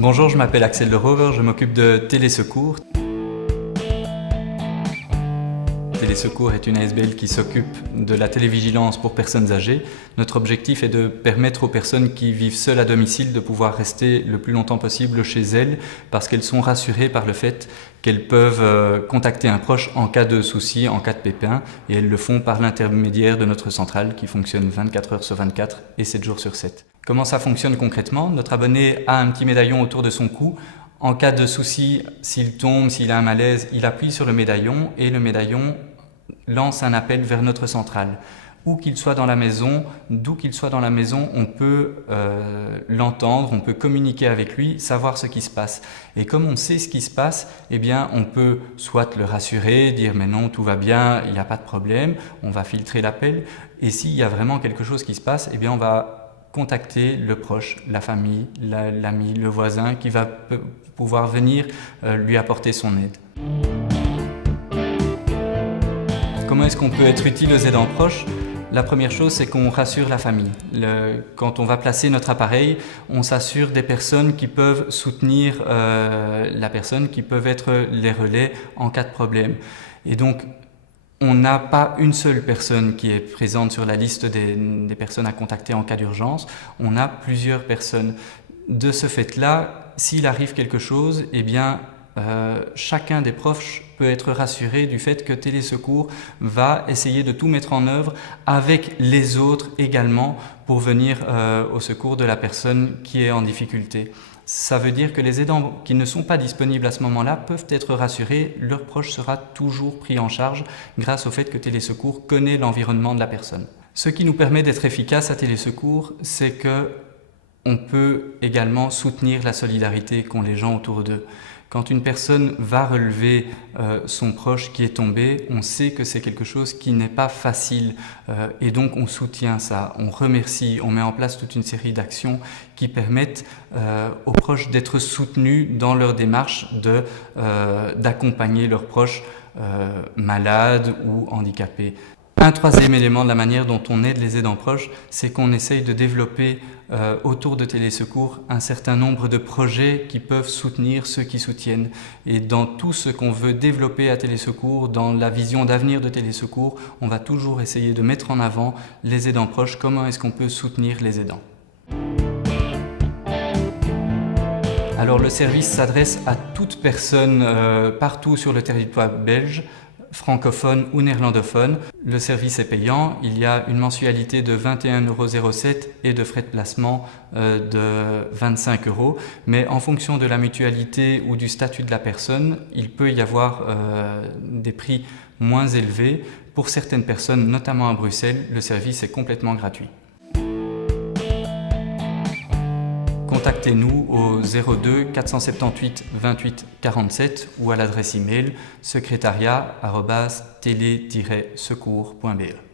Bonjour, je m'appelle Axel de Rover, je m'occupe de Télésecours. Télésecours est une ASBL qui s'occupe de la télévigilance pour personnes âgées. Notre objectif est de permettre aux personnes qui vivent seules à domicile de pouvoir rester le plus longtemps possible chez elles parce qu'elles sont rassurées par le fait qu'elles peuvent contacter un proche en cas de souci, en cas de pépin, et elles le font par l'intermédiaire de notre centrale qui fonctionne 24 heures sur 24 et 7 jours sur 7. Comment ça fonctionne concrètement? Notre abonné a un petit médaillon autour de son cou. En cas de souci, s'il tombe, s'il a un malaise, il appuie sur le médaillon et le médaillon lance un appel vers notre centrale. Où qu'il soit dans la maison, d'où qu'il soit dans la maison, on peut l'entendre, on peut communiquer avec lui, savoir ce qui se passe. Et comme on sait ce qui se passe, eh bien, on peut soit le rassurer, dire mais non, tout va bien, il n'y a pas de problème, on va filtrer l'appel. Et s'il y a vraiment quelque chose qui se passe, eh bien, on va contacter le proche, la famille, l'ami, le voisin qui va pouvoir venir lui apporter son aide. Comment est-ce qu'on peut être utile aux aidants proches? La première chose, c'est qu'on rassure la famille. Quand on va placer notre appareil, on s'assure des personnes qui peuvent soutenir la personne, qui peuvent être les relais en cas de problème. Et donc, on n'a pas une seule personne qui est présente sur la liste des personnes à contacter en cas d'urgence, on a plusieurs personnes. De ce fait-là, s'il arrive quelque chose, eh bien, chacun des proches peut être rassuré du fait que Télésecours va essayer de tout mettre en œuvre avec les autres également pour venir au secours de la personne qui est en difficulté. Ça veut dire que les aidants qui ne sont pas disponibles à ce moment-là peuvent être rassurés, leur proche sera toujours pris en charge grâce au fait que Télésecours connaît l'environnement de la personne. Ce qui nous permet d'être efficace à Télésecours, c'est que on peut également soutenir la solidarité qu'ont les gens autour d'eux. Quand une personne va relever son proche qui est tombé, on sait que c'est quelque chose qui n'est pas facile et donc on soutient ça, on remercie, on met en place toute une série d'actions qui permettent aux proches d'être soutenus dans leur démarche d'accompagner leurs proches malades ou handicapés. Un troisième élément de la manière dont on aide les aidants proches, c'est qu'on essaye de développer autour de Télésecours un certain nombre de projets qui peuvent soutenir ceux qui soutiennent. Et dans tout ce qu'on veut développer à Télésecours, dans la vision d'avenir de Télésecours, on va toujours essayer de mettre en avant les aidants proches, comment est-ce qu'on peut soutenir les aidants. Alors le service s'adresse à toute personne partout sur le territoire belge, francophone ou néerlandophone. Le service est payant, il y a une mensualité de 21,07 € et de frais de placement de 25 €, mais en fonction de la mutualité ou du statut de la personne, il peut y avoir des prix moins élevés. Pour certaines personnes, notamment à Bruxelles, le service est complètement gratuit. Contactez-nous au 02 478 28 47 ou à l'adresse email secrétariat@télé-secours.be.